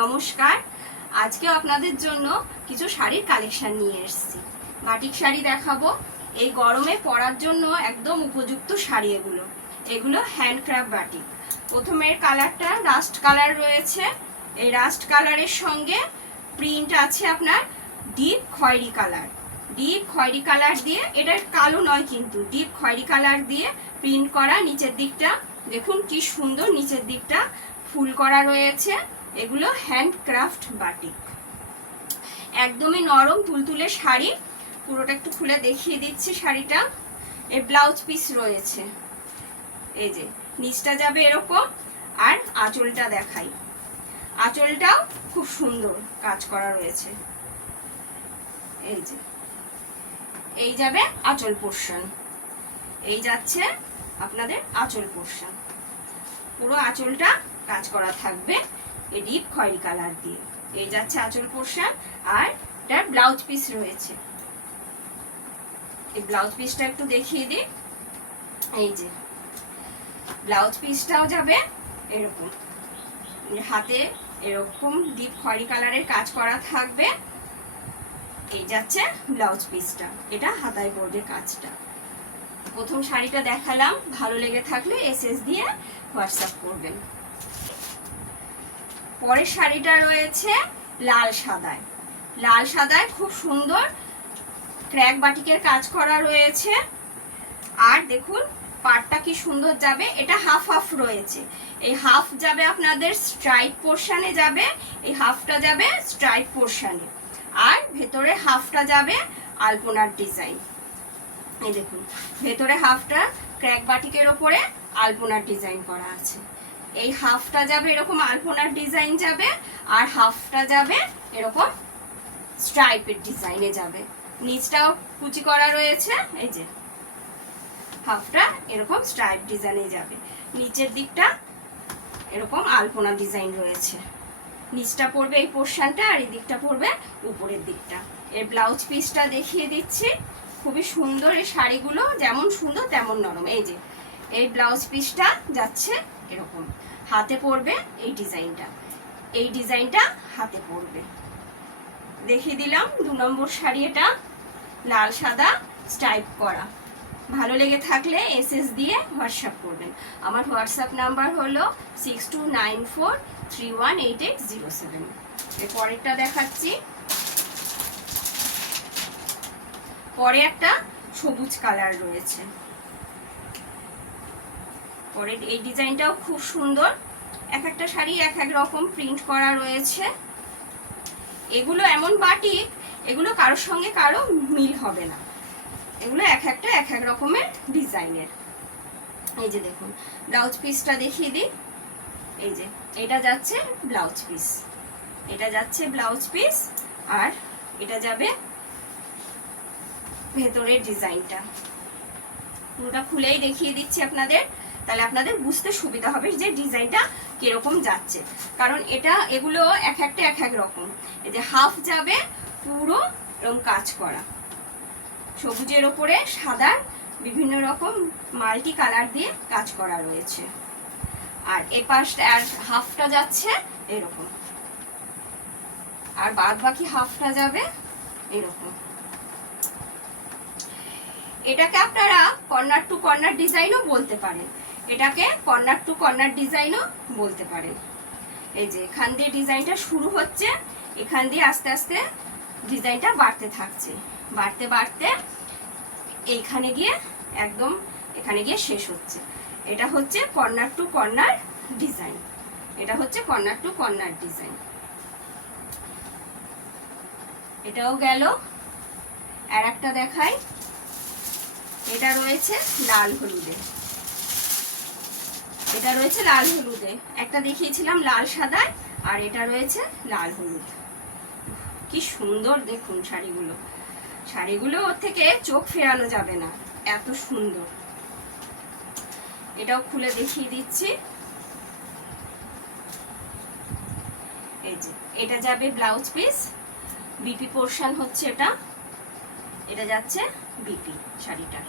নমস্কার। আজকেও আপনাদের জন্য কিছু শাড়ির কালেকশন নিয়ে এসেছি। বাটিক শাড়ি দেখাবো। এই গরমে পরার জন্য একদম উপযুক্ত শাড়ি এগুলো। এগুলো হ্যান্ডক্রাফট বাটিক। প্রথমের কালারটা রাস্ট কালার রয়েছে। এই রাস্ট কালারের সঙ্গে প্রিন্ট আছে আপনার ডিপ খয়েরি কালার। ডিপ খয়েরি কালার দিয়ে, এটা কালো নয় কিন্তু, ডিপ খয়েরি কালার দিয়ে প্রিন্ট করা। নিচের দিকটা দেখুন কি সুন্দর, নিচের দিকটা ফুল করা রয়েছে। এগুলো হ্যান্ডক্রাফট বাটিক, একদমই নরম তুলতুলে শাড়ি। পুরোটা একটু খুলে দেখিয়ে দিচ্ছি শাড়িটা। এর ব্লাউজ পিস রয়েছে, এই যে নিচটা যাবে এরকম। আর আঁচলটা দেখাই, আঁচলটাও খুব সুন্দর কাজ করা রয়েছে। এই যে এই যাবে আঁচল পোর্শন, এই যাচ্ছে আপনাদের আঁচল পোর্শন। পুরো আঁচলটা কাজ করা থাকবে এই ডিপ খয়েরি কালার দিয়ে। এই যাচ্ছে আঁচল পোর্শন। আর এটার ব্লাউজ পিস রয়েছে। এই ব্লাউজ পিসটা একটু দেখিয়ে দিই। এই যে ব্লাউজ পিসটাও যাবে এরকম, হাতে এরকম ডিপ খয়েরি কালারের কাজ করা থাকবে। এই যাচ্ছে ব্লাউজ পিসটা, এটা হাতায় পড়বে কাজটা। প্রথম শাড়িটা দেখালাম, ভালো লেগে থাকলে এসএস দিয়ে হোয়াটসঅ্যাপ করবেন। পরের শাড়িটা রয়েছে লাল সাদায়। লাল সাদায় খুব সুন্দর ক্র্যাক বাটিকের কাজ করা রয়েছে। আর দেখুন পাড়টা কি সুন্দর যাবে। এটা হাফ হাফ রয়েছে। এই হাফ যাবে আপনাদের স্ট্রাইপ পোর্শনে যাবে, এই হাফটা যাবে স্ট্রাইপ পোর্শনে। আর ভেতরে হাফটা যাবে আলপনার ডিজাইন। এই দেখুন ভেতরে হাফটা ক্র্যাক বাটিকের ওপরে আলপনার ডিজাইন করা আছে। এই হাফটা যাবে এরকম আলপনার ডিজাইন যাবে, আর হাফটা যাবে এরকম স্ট্রাইপের ডিজাইনে যাবে। নিচটাও কুচি করা রয়েছে। এই যে হাফটা এরকম স্ট্রাইপ ডিজাইনে যাবে, নিচের দিকটা এরকম আলপনা ডিজাইন রয়েছে। নিচটা পড়বে এই পোর্শনটা, আর এই দিকটা পড়বে উপরের দিকটা। এর ব্লাউজ পিসটা দেখিয়ে দিচ্ছি। খুবই সুন্দর এই শাড়িগুলো, যেমন সুন্দর তেমন নরম। এই যে এই ব্লাউজ পিসটা যাচ্ছে এরকম, হাতে পড়বে এই ডিজাইনটা, এই ডিজাইনটা হাতে পড়বে। দেখিয়ে দিলাম 2 নম্বর শাড়ি। এটা লাল সাদা স্ট্রাইপ করা। ভালো লেগে থাকলে এসএস দিয়ে হোয়াটসঅ্যাপ করবেন। আমার হোয়াটসঅ্যাপ নাম্বার হলো 6294318807। এর পরেরটা দেখাচ্ছি। পরে একটা সবুজ কালার রয়েছে। পরে এই ডিজাইনটাও খুব সুন্দর। এক একটা শাড়ি এক এক রকম প্রিন্ট করা রয়েছে। এগুলো এমন বাটিক, এগুলো কারোর সঙ্গে কারো মিল হবে না। এগুলো এক একটা এক এক রকমের ডিজাইনের। এই যে দেখুন ব্লাউজ পিসটা দেখিয়ে দিই। এই যে এটা যাচ্ছে ব্লাউজ পিস, এটা যাচ্ছে ব্লাউজ পিস। আর এটা যাবে ভেতরের ডিজাইনটা। পুরোটা খুলেই দেখিয়ে দিচ্ছি আপনাদের, তাহলে আপনাদের বুঝতে সুবিধা হবে যে ডিজাইনটা কিরকম যাচ্ছে। কারণ এগুলো এক একটা এক এক রকম। এই যে হাফ যাবে পুরো এরকম কাজ করা, সবুজের ওপরে সাদা বিভিন্ন রকম মাল্টি কালার দিয়ে কাজ করা রয়েছে। আর এই পাশটা আর হাফটা যাচ্ছে এরকম, আর বাদ বাকি হাফটা যাবে এরকম। এটাকে আপনারা কর্নার টু কর্নার ডিজাইনও বলতে পারেন, এটাকে কর্নার টু কর্নার ডিজাইনও বলতে পারেন। এই যে এখান দিয়ে ডিজাইনটা শুরু হচ্ছে, এখান দিয়ে আস্তে আস্তে ডিজাইনটা বাড়তে থাকছে, বাড়তে বাড়তে এইখানে গিয়ে একদম এখানে গিয়ে শেষ হচ্ছে। এটা হচ্ছে কর্নার টু কর্নার ডিজাইন, এটা হচ্ছে কর্নার টু কর্নার ডিজাইন। এটাও গেল। আর একটা দেখাই। এটা রয়েছে লাল হলুদে, এটা রয়েছে লাল হলুদে। একটা দেখিয়েছিলাম লাল সাদায়, আর এটা রয়েছে লাল হলুদ। কি সুন্দর দেখুন শাড়িগুলো, শাড়িগুলো ওর থেকে চোখ ফেরানো যাবে না, এত সুন্দর। এটাও খুলে দেখিয়ে দিচ্ছি। এই যে এটা যাবে ব্লাউজ পিস, বিপি পোর্শন হচ্ছে এটা, এটা যাচ্ছে বিপি শাড়িটার।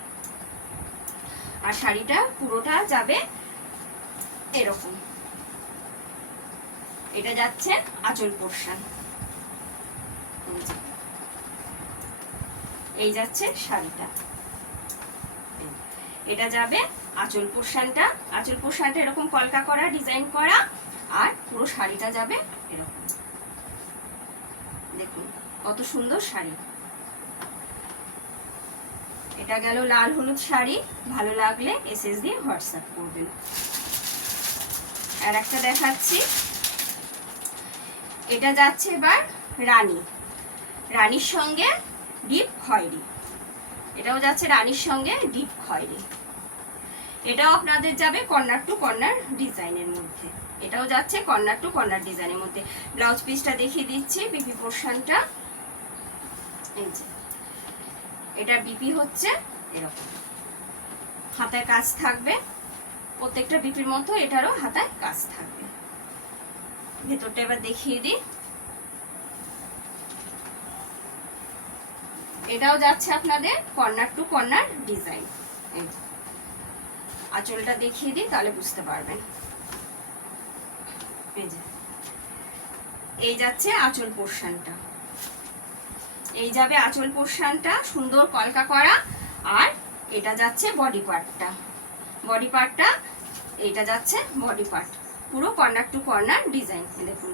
আর শাড়িটা পুরোটা যাবে এরকম, এটা যাচ্ছে আঁচল পোরশন, এই যাচ্ছে শাড়িটা, এটা যাবে আঁচল পোরশনটা। আঁচল পোরশনটা এরকম কলকা করা, ডিজাইন করা, আর পুরো শাড়িটা যাবে এরকম। দেখুন কত সুন্দর শাড়ি। এটা গেল লাল হলুদ শাড়ি। ভালো লাগলে এসএস দিয়ে হোয়াটসঅ্যাপ করবেন। আর একটা দেখাচ্ছি, এটা যাচ্ছে এবার রানী, রানীর সঙ্গে ডিপ খয়েরি। এটাও যাচ্ছে রানীর সঙ্গে ডিপ খয়েরি। এটাও আপনাদের যাবে কর্নার টু কর্নার ডিজাইনের মধ্যে। এটাও যাচ্ছে কর্নার টু কর্নার ডিজাইনের মধ্যে। ব্লাউজ পিসটা দেখিয়ে দিচ্ছি, বিপি পোরশনটা। এই যে এটার বিপি হচ্ছে এরকম, হাতায় কাজ থাকবে প্রত্যেকটা বিপির মতো, এটারও হাতায় কাজ থাকবে। ভেতরটা এবার দেখিয়ে দিই। এটাও যাচ্ছে আপনাদের কর্নার টু কর্নার ডিজাইন। আঁচলটা দেখিয়ে দিই তাহলে বুঝতে পারবেন। এই যে এই যাচ্ছে আঁচল পোরশনটা, এই যাবে আঁচল পোরশনটা সুন্দর কলকা করা। আর এটা যাচ্ছে বডি পার্টটা, বডি পার্টটা এটা যাচ্ছে বডি পার্ট, পুরো কর্নার টু কর্নার ডিজাইন। দেখুন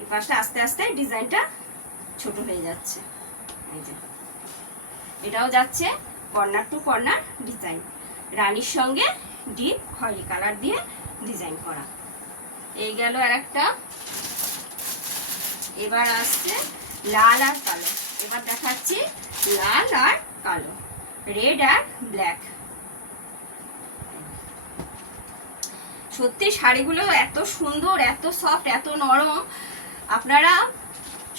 এই পাশটা আস্তে আস্তে ডিজাইনটা ছোট হয়ে যাচ্ছে। এই যে এটাও যাচ্ছে কর্নার টু কর্নার ডিজাইন, রানীর সঙ্গে ডিপ খয়েরি কালার দিয়ে ডিজাইন করা। এই গেল আর একটা। এবার আসছে লাল আর কালো। এবার দেখাচ্ছি লাল আর কালো, রেড আর ব্ল্যাক। সত্যি শাড়িগুলো এত সুন্দর, এত সফট, এত নরম। আপনারা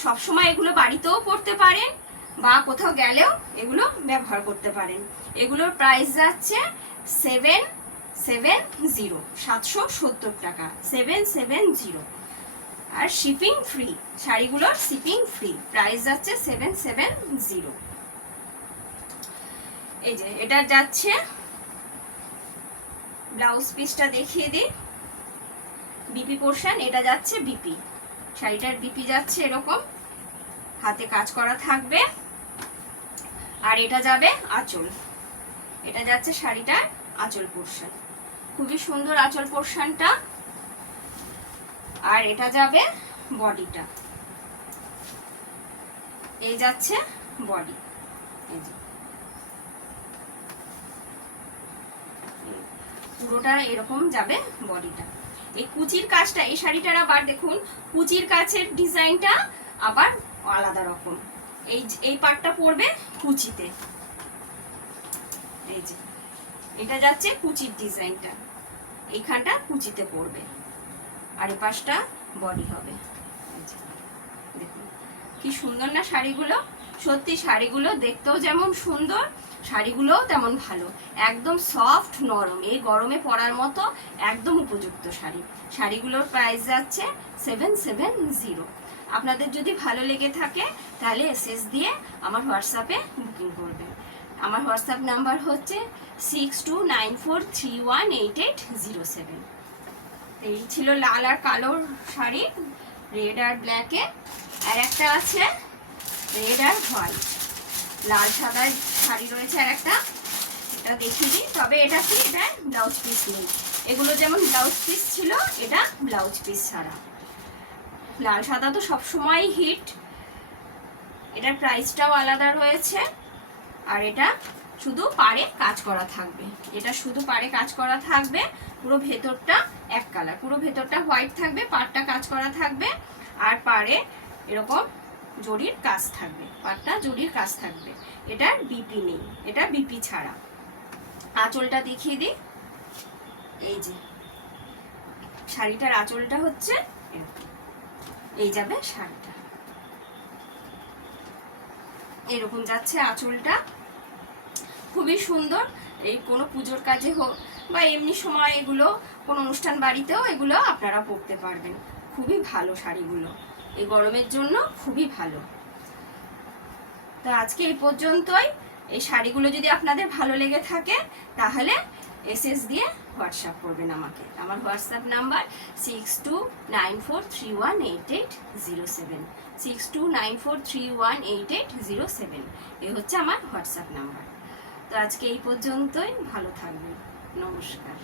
সবসময় এগুলো বাড়িতেও পরতে পারেন বা কোথাও গেলেও এগুলো ব্যবহার করতে পারেন। এগুলোর প্রাইস যাচ্ছে 770, 770 টাকা, 770। আর শিপিং ফ্রি, শাড়িগুলোর শিপিং ফ্রি। প্রাইস যাচ্ছে 770। এই যে এটা যাচ্ছে ব্লাউজ পিসটা দেখিয়ে দিই, বিপি পোরশন। এটা যাচ্ছে বিপি, শাড়িটার বিপি যাচ্ছে এরকম, হাতে কাজ করা থাকবে। আর এটা যাবে আঁচল, এটা যাচ্ছে শাড়িটার আঁচল পোরশন, খুবই সুন্দর আঁচল পোরশনটা। আর এটা যাবে বডিটা, এই যাচ্ছে বডি। এই যে পুরোটা এরকম যাবে বডিটা। এই কুচির কাজটা, এই শাড়িটার আবার দেখুন কুচির কাছের ডিজাইনটা আবার আলাদা রকম। এই পাটটা পড়বে কুচিতে। এই যে এটা যাচ্ছে কুচির ডিজাইনটা, এইখানটা কুচিতে পড়বে, আর এই পাশটা বডি হবে। দেখুন কি সুন্দর না শাড়িগুলো। সত্যি শাড়িগুলো দেখতেও যেমন সুন্দর, শাড়িগুলোও তেমন ভালো, একদম সফট নরম, এই গরমে পরার মতো একদম উপযুক্ত শাড়ি। শাড়িগুলোর প্রাইস যাচ্ছে 770। আপনাদের যদি ভালো লেগে থাকে তাহলে এসএস দিয়ে আমার হোয়াটসঅ্যাপে বুকিং করবেন। আমার হোয়াটসঅ্যাপ নাম্বার হচ্ছে 6294318807। এই ছিল লাল আর কালোর শাড়ি, রেড আর ব্ল্যাকে। আর একটা আছে রেড আর হোয়াইট, লাল সাদার শাড়ি রয়েছে আর একটা, এটা দেখিয়ে দিই। তবে এটা কি, এটা ব্লাউজ পিস নেই। এগুলো যেমন ব্লাউজ পিস ছিল, এটা ব্লাউজ পিস ছাড়া। লাল সাদা তো সবসময় হিট। এটার প্রাইসটাও আলাদা রয়েছে। আর এটা শুধু পাড়ে কাজ করা থাকবে, এটা শুধু পাড়ে কাজ করা থাকবে। পুরো ভেতরটা এক কালার, পুরো ভেতরটা হোয়াইট থাকবে, পাড়টা কাজ করা থাকবে। আর পাড়ে এরকম জরির কাজ থাকবে, পাড়টা জরির কাজ থাকবে। এটার বিপি নেই, এটা বিপি ছাড়া। আঁচলটা দেখিয়ে দিই। এই যে শাড়িটার আঁচলটা হচ্ছে এই যাবে শাড়িটা, এরকম যাচ্ছে আঁচলটা, খুবই সুন্দর। এই কোনো পুজোর কাজে হোক বা এমনি সময় এগুলো কোনো অনুষ্ঠান বাড়িতেও এগুলো আপনারা পরতে পারবেন। খুবই ভালো শাড়িগুলো, এই গরমের জন্য খুবই ভালো। তো আজকে এই পর্যন্তই। এই শাড়িগুলো যদি আপনাদের ভালো লেগে থাকে তাহলে এসএস দিয়ে হোয়াটসঅ্যাপ করবেন আমাকে। আমার হোয়াটসঅ্যাপ নাম্বার 6294318807, 6294318807। এ হচ্ছে আমার হোয়াটসঅ্যাপ নাম্বার। তো আজকে এই পর্যন্তই, ভালো থাকবেন, নমস্কার।